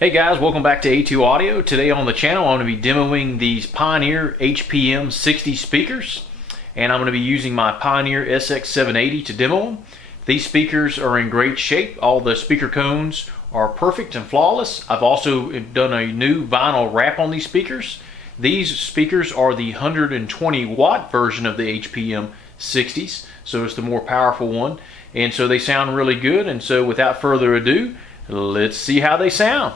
Hey guys, welcome back to A2 Audio. Today on the channel I'm going to be demoing these Pioneer HPM-60 speakers, and I'm going to be using my Pioneer SX780 to demo them. These speakers are in great shape. All the speaker cones are perfect and flawless. I've also done a new vinyl wrap on these speakers. These speakers are the 120 watt version of the HPM-60s, so it's the more powerful one, and so they sound really good. And so without further ado, let's see how they sound.